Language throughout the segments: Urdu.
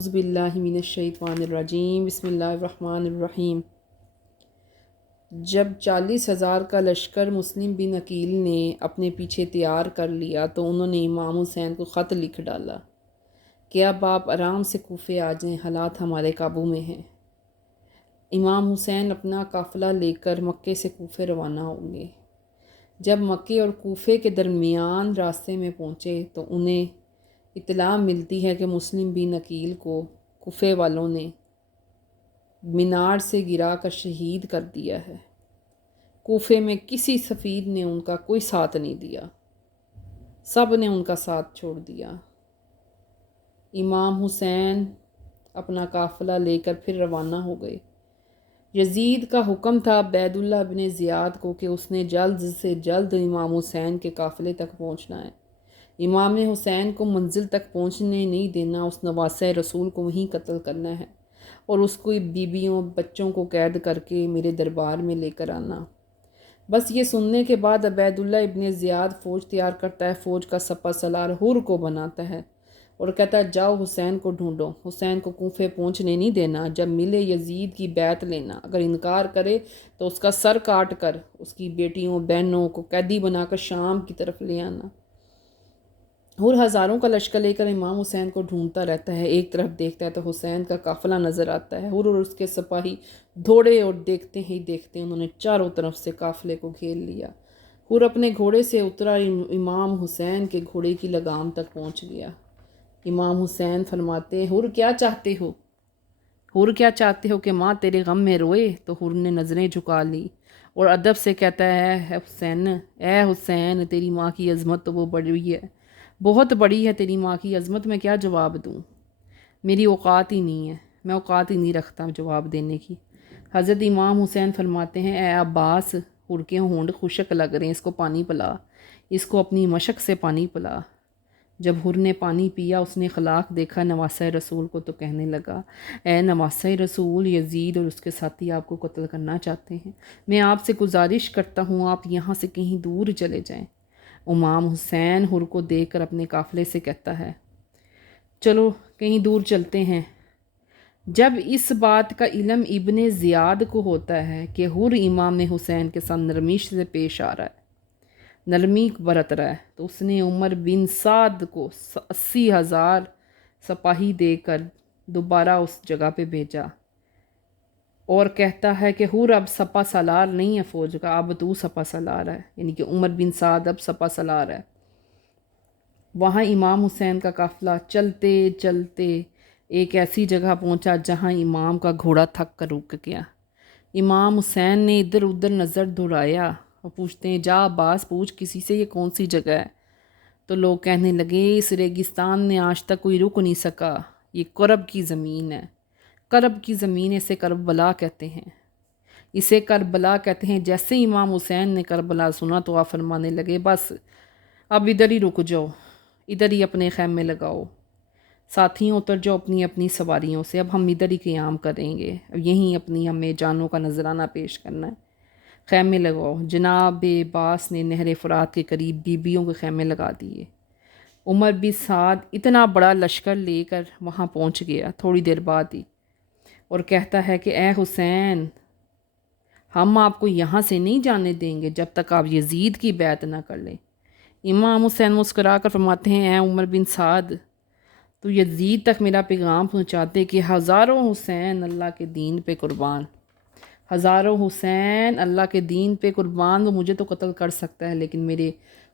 اعوذ باللہ من الشیطان الرجیم بسم اللہ الرحمن الرحیم۔ جب 40,000 کا لشکر مسلم بن عقیل نے اپنے پیچھے تیار کر لیا تو انہوں نے امام حسین کو خط لکھ ڈالا کہ اب آپ آرام سے کوفے آ جائیں، حالات ہمارے قابو میں ہیں۔ امام حسین اپنا قافلہ لے کر مکے سے کوفے روانہ ہوں گے۔ جب مکے اور کوفے کے درمیان راستے میں پہنچے تو انہیں اطلاع ملتی ہے کہ مسلم بن عقیل کو کوفے والوں نے مینار سے گرا کر شہید کر دیا ہے۔ کوفے میں کسی سفیر نے ان کا کوئی ساتھ نہیں دیا، سب نے ان کا ساتھ چھوڑ دیا۔ امام حسین اپنا قافلہ لے کر پھر روانہ ہو گئے۔ یزید کا حکم تھا عبید اللہ بن زیاد کو کہ اس نے جلد سے جلد امام حسین کے قافلے تک پہنچنا ہے۔ امام حسین کو منزل تک پہنچنے نہیں دینا، اس نواسہ رسول کو وہیں قتل کرنا ہے اور اس کو بیویوں بچوں کو قید کر کے میرے دربار میں لے کر آنا۔ بس یہ سننے کے بعد عبید اللہ ابن زیاد فوج تیار کرتا ہے، فوج کا سپہ سالار حر کو بناتا ہے اور کہتا ہے جاؤ حسین کو ڈھونڈو، حسین کو کوفے پہنچنے نہیں دینا، جب ملے یزید کی بیعت لینا، اگر انکار کرے تو اس کا سر کاٹ کر اس کی بیٹیوں بہنوں کو قیدی بنا کر شام کی طرف لے آنا۔ حر ہزاروں کا لشکر لے کر امام حسین کو ڈھونڈتا رہتا ہے، ایک طرف دیکھتا ہے تو حسین کا قافلہ نظر آتا ہے۔ حر اور اس کے سپاہی دوڑے اور دیکھتے ہی دیکھتے انہوں نے چاروں طرف سے قافلے کو گھیر لیا۔ حر اپنے گھوڑے سے اترا، امام حسین کے گھوڑے کی لگام تک پہنچ گیا۔ امام حسین فرماتے ہیں حر کیا چاہتے ہو؟ حر کیا چاہتے ہو کہ ماں تیرے غم میں روئے؟ تو حر نے نظریں جھکا لی اور ادب سے کہتا ہے اے حسین تیری ماں کی عظمت تو وہ بڑی ہے، بہت بڑی ہے تیری ماں کی عظمت، میں کیا جواب دوں؟ میری اوقات ہی نہیں ہے، میں اوقات ہی نہیں رکھتا جواب دینے کی۔ حضرت امام حسین فرماتے ہیں اے عباس، حر کے ہونٹ خشک لگ رہے ہیں، اس کو پانی پلا، اس کو اپنی مشق سے پانی پلا۔ جب حر نے پانی پیا، اس نے اخلاق دیکھا نواسہ رسول کو تو کہنے لگا اے نواسہ رسول، یزید اور اس کے ساتھی آپ کو قتل کرنا چاہتے ہیں، میں آپ سے گزارش کرتا ہوں آپ یہاں سے کہیں دور چلے جائیں۔ امام حسین حر کو دیکھ کر اپنے قافلے سے کہتا ہے چلو کہیں دور چلتے ہیں۔ جب اس بات کا علم ابن زیاد کو ہوتا ہے کہ حر امام حسین کے ساتھ نرمی سے پیش آ رہا ہے، نرمی برت رہا ہے، تو اس نے عمر بن سعد کو 80,000 سپاہی دے کر دوبارہ اس جگہ پہ بھیجا اور کہتا ہے کہ حر اب سپہ سالار نہیں ہے فوج کا، اب تو سپہ سالار ہے، یعنی کہ عمر بن سعد اب سپہ سالار ہے۔ وہاں امام حسین کا قافلہ چلتے چلتے ایک ایسی جگہ پہنچا جہاں امام کا گھوڑا تھک کر رک گیا۔ امام حسین نے ادھر ادھر نظر دوڑایا اور پوچھتے ہیں جا عباس پوچھ کسی سے یہ کون سی جگہ ہے؟ تو لوگ کہنے لگے اس ریگستان میں آج تک کوئی رک نہیں سکا، یہ کرب کی زمین ہے، کرب کی زمین، اسے کربلا کہتے ہیں، اسے کربلا کہتے ہیں۔ جیسے امام حسین نے کربلا سنا تو آپ فرمانے لگے بس اب ادھر ہی رک جاؤ، ادھر ہی اپنے خیمے لگاؤ، ساتھیوں اتر جاؤ اپنی اپنی سواریوں سے، اب ہم ادھر ہی قیام کریں گے، اب یہیں اپنی ہمیں جانوں کا نذرانہ پیش کرنا ہے، خیمے لگاؤ۔ جناب عباس نے نہر فرات کے قریب بیبیوں کے خیمے لگا دیے۔ عمر بن سعد اتنا بڑا لشکر لے کر وہاں پہنچ گیا تھوڑی دیر بعد ہی، اور کہتا ہے کہ اے حسین ہم آپ کو یہاں سے نہیں جانے دیں گے جب تک آپ یزید کی بیعت نہ کر لیں۔ امام حسین مسکرا کر فرماتے ہیں اے عمر بن سعد، تو یزید تک میرا پیغام پہنچاتے کہ ہزاروں حسین اللہ کے دین پہ قربان، ہزاروں حسین اللہ کے دین پہ قربان، وہ مجھے تو قتل کر سکتا ہے لیکن میرے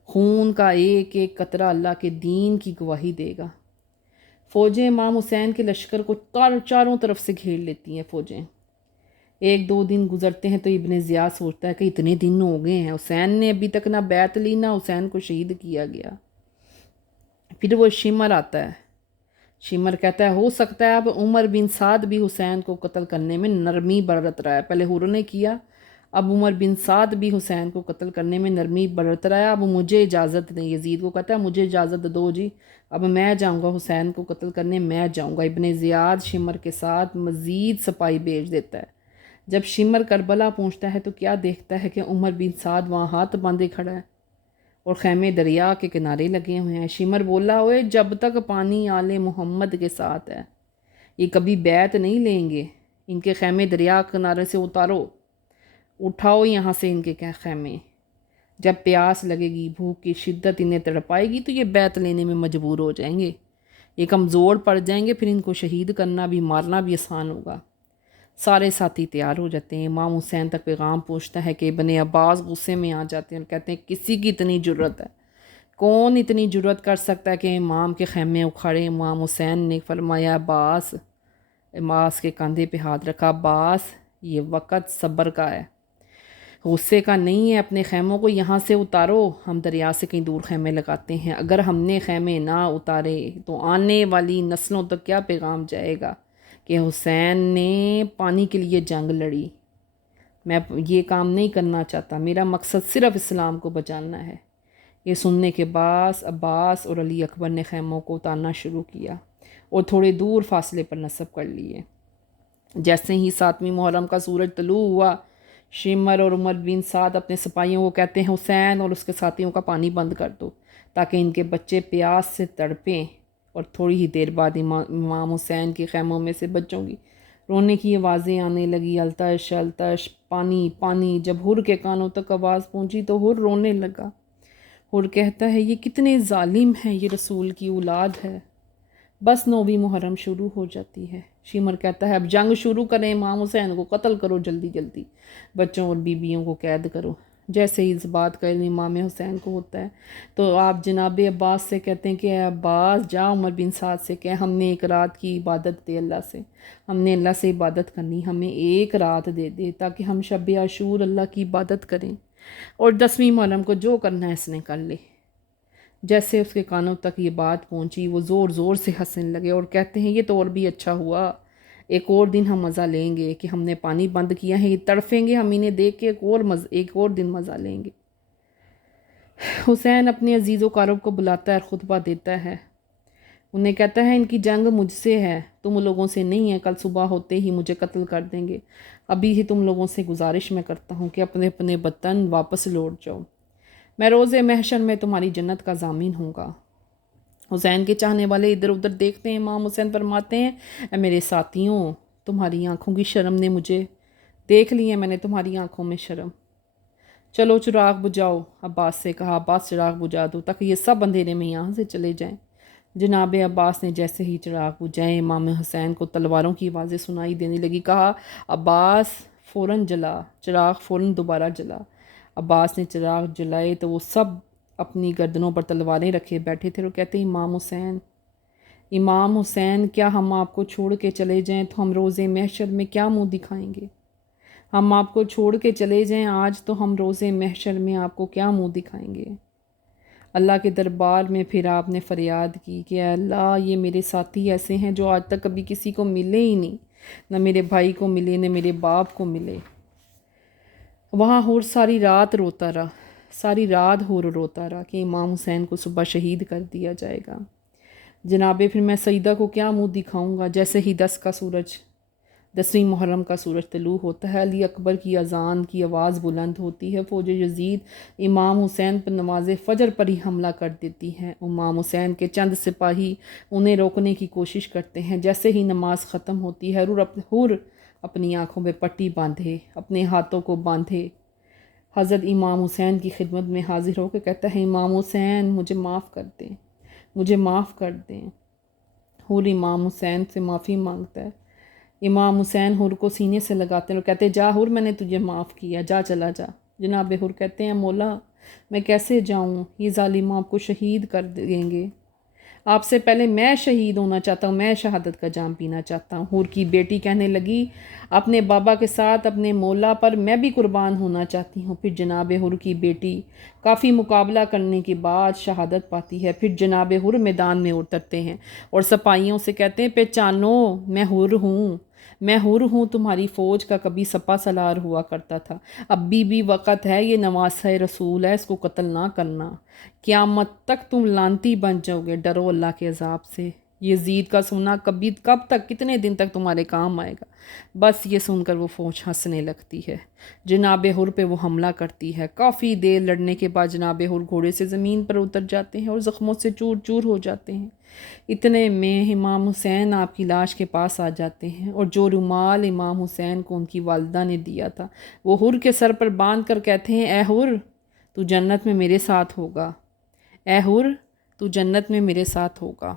خون کا ایک ایک قطرہ اللہ کے دین کی گواہی دے گا۔ فوجیں امام حسین کے لشکر کو چاروں طرف سے گھیر لیتی ہیں فوجیں۔ ایک دو دن گزرتے ہیں تو ابن زیاد سوچتا ہے کہ اتنے دن ہو گئے ہیں، حسین نے ابھی تک نہ بیعت لی نہ حسین کو شہید کیا گیا۔ پھر وہ شمر آتا ہے، شمر کہتا ہے ہو سکتا ہے اب عمر بن سعد بھی حسین کو قتل کرنے میں نرمی برت رہا ہے، پہلے حر نے کیا، اب عمر بن سعد بھی حسین کو قتل کرنے میں نرمی برت رہا ہے، اب مجھے اجازت دیں۔ یزید کو کہتا ہے مجھے اجازت دو جی، اب میں جاؤں گا حسین کو قتل کرنے، میں جاؤں گا۔ ابن زیاد شمر کے ساتھ مزید سپاہی بھیج دیتا ہے۔ جب شمر کربلا پہنچتا ہے تو کیا دیکھتا ہے کہ عمر بن سعد وہاں ہاتھ باندھے کھڑا ہے اور خیمے دریا کے کنارے لگے ہوئے ہیں۔ شمر بولا ہوئے جب تک پانی آل محمد کے ساتھ ہے، یہ کبھی بیعت نہیں لیں گے، ان کے خیمے دریا کنارے سے اتارو، اٹھاؤ یہاں سے ان کے خیمے۔ جب پیاس لگے گی، بھوک کی شدت انہیں تڑپائے گی تو یہ بیعت لینے میں مجبور ہو جائیں گے، یہ کمزور پڑ جائیں گے، پھر ان کو شہید کرنا بھی مارنا بھی آسان ہوگا۔ سارے ساتھی تیار ہو جاتے ہیں۔ امام حسین تک پیغام پہنچتا ہے کہ ابن عباس غصے میں آ جاتے ہیں اور کہتے ہیں کسی کی اتنی جرت ہے، کون اتنی جرت کر سکتا ہے کہ امام کے خیمے اکھاڑے؟ امام حسین نے فرمایا عباس کے کاندھے پہ ہاتھ رکھا، عباس یہ وقت صبر کا ہے، غصے کا نہیں ہے، اپنے خیموں کو یہاں سے اتارو، ہم دریا سے کہیں دور خیمے لگاتے ہیں، اگر ہم نے خیمے نہ اتارے تو آنے والی نسلوں تک کیا پیغام جائے گا کہ حسین نے پانی کے لیے جنگ لڑی۔ میں یہ کام نہیں کرنا چاہتا، میرا مقصد صرف اسلام کو بچانا ہے۔ یہ سننے کے بعد عباس اور علی اکبر نے خیموں کو اتارنا شروع کیا اور تھوڑے دور فاصلے پر نصب کر لیے۔ جیسے ہی 7ویں محرم کا سورج طلوع ہوا، شمر اور عمر بن سعد اپنے سپاہیوں کو کہتے ہیں حسین اور اس کے ساتھیوں کا پانی بند کر دو تاکہ ان کے بچے پیاس سے تڑپیں، اور تھوڑی ہی دیر بعد امام حسین کے خیموں میں سے بچوں کی رونے کی آوازیں آنے لگی، التش التش، پانی پانی۔ جب حر کے کانوں تک آواز پہنچی تو حر رونے لگا۔ حر کہتا ہے یہ کتنے ظالم ہیں، یہ رسول کی اولاد ہے۔ بس 9ویں محرم شروع ہو جاتی ہے۔ شمر کہتا ہے اب جنگ شروع کریں، امام حسین کو قتل کرو، جلدی جلدی بچوں اور بیویوں کو قید کرو۔ جیسے ہی اس بات کا علم امام حسین کو ہوتا ہے تو آپ جناب عباس سے کہتے ہیں کہ اے عباس جا عمر بن سعد سے کہ ہم نے ایک رات کی عبادت دے اللہ سے، ہم نے اللہ سے عبادت کرنی، ہمیں ایک رات دے دے تاکہ ہم شب عاشور اللہ کی عبادت کریں، اور 10ویں محرم کو جو کرنا ہے اس نے کر لے۔ جیسے اس کے کانوں تک یہ بات پہنچی وہ زور زور سے ہنسنے لگے اور کہتے ہیں یہ تو اور بھی اچھا ہوا، ایک اور دن ہم مزہ لیں گے کہ ہم نے پانی بند کیا ہے، یہ تڑفیں گے، ہم انہیں دیکھ کے ایک اور دن مزہ لیں گے۔ حسین اپنے عزیز و قارب کو بلاتا ہے اور خطبہ دیتا ہے، انہیں کہتا ہے ان کی جنگ مجھ سے ہے، تم لوگوں سے نہیں ہے، کل صبح ہوتے ہی مجھے قتل کر دیں گے، ابھی ہی تم لوگوں سے گزارش میں کرتا ہوں کہ اپنے اپنے وطن واپس لوٹ جاؤ، میں روز محشر میں تمہاری جنت کا ضامن ہوں گا۔ حسین کے چاہنے والے ادھر ادھر دیکھتے ہیں، امام حسین فرماتے ہیں اے میرے ساتھیوں، تمہاری آنکھوں کی شرم نے مجھے دیکھ لی ہے، میں نے تمہاری آنکھوں میں شرم، چلو چراغ بجھاؤ۔ عباس سے کہا عباس چراغ بجھا دو تاکہ یہ سب اندھیرے میں یہاں سے چلے جائیں۔ جناب عباس نے جیسے ہی چراغ بجھائے امام حسین کو تلواروں کی آوازیں سنائی دینے لگی، کہا عباس فوراً جلا، چراغ فوراً دوبارہ جلا۔ عباس نے چراغ جلائے تو وہ سب اپنی گردنوں پر تلواریں رکھے بیٹھے تھے اور کہتے ہیں امام حسین کیا ہم آپ کو چھوڑ کے چلے جائیں تو ہم روز محشر میں کیا منہ دکھائیں گے؟ ہم آپ کو چھوڑ کے چلے جائیں آج تو ہم روز محشر میں آپ کو کیا منہ دکھائیں گے؟ اللہ کے دربار میں پھر آپ نے فریاد کی کہ اے اللہ یہ میرے ساتھی ایسے ہیں جو آج تک کبھی کسی کو ملے ہی نہیں، نہ میرے بھائی کو ملے نہ میرے باپ کو ملے۔ وہاں حور ساری رات روتا رہا، ساری رات حور روتا رہا کہ امام حسین کو صبح شہید کر دیا جائے گا۔ جناب پھر میں سیدہ کو کیا منہ دکھاؤں گا؟ جیسے ہی 10ویں محرم کا سورج طلوع ہوتا ہے، علی اکبر کی اذان کی آواز بلند ہوتی ہے، فوج یزید امام حسین پر نماز فجر پر ہی حملہ کر دیتی ہے۔ امام حسین کے چند سپاہی انہیں روکنے کی کوشش کرتے ہیں۔ جیسے ہی نماز ختم ہوتی ہے، حور اپنی آنکھوں میں پٹی باندھے، اپنے ہاتھوں کو باندھے حضرت امام حسین کی خدمت میں حاضر ہو کے کہتا ہے امام حسین مجھے معاف کر دیں، مجھے معاف کر دیں۔ حور امام حسین سے معافی مانگتا ہے، امام حسین حور کو سینے سے لگاتے ہیں اور کہتے ہیں جا حور میں نے تجھے معاف کیا، جا چلا جا۔ جناب حور کہتے ہیں مولا میں کیسے جاؤں، یہ ظالم آپ کو شہید کر دیں گے، آپ سے پہلے میں شہید ہونا چاہتا ہوں، میں شہادت کا جام پینا چاہتا ہوں۔ حور کی بیٹی کہنے لگی اپنے بابا کے ساتھ اپنے مولا پر میں بھی قربان ہونا چاہتی ہوں۔ پھر جناب حور کی بیٹی کافی مقابلہ کرنے کے بعد شہادت پاتی ہے۔ پھر جناب حور میدان میں اترتے ہیں اور سپاہیوں سے کہتے ہیں پہچانو میں حور ہوں، میں حور ہوں، تمہاری فوج کا کبھی سپہ سالار ہوا کرتا تھا، اب بھی وقت ہے، یہ نواسہ رسول ہے، اس کو قتل نہ کرنا، قیامت تک تم لعنتی بن جاؤ گے، ڈرو اللہ کے عذاب سے۔ یزید کا سونا کب تک، کتنے دن تک تمہارے کام آئے گا؟ بس یہ سن کر وہ فوج ہنسنے لگتی ہے۔ جناب حر پہ وہ حملہ کرتی ہے۔ کافی دیر لڑنے کے بعد جناب حر گھوڑے سے زمین پر اتر جاتے ہیں اور زخموں سے چور چور ہو جاتے ہیں۔ اتنے میں امام حسین آپ کی لاش کے پاس آ جاتے ہیں، اور جو رومال امام حسین کو ان کی والدہ نے دیا تھا وہ حر کے سر پر باندھ کر کہتے ہیں، اے حر تو جنت میں میرے ساتھ ہوگا، اے حر تو جنت میں میرے ساتھ ہوگا۔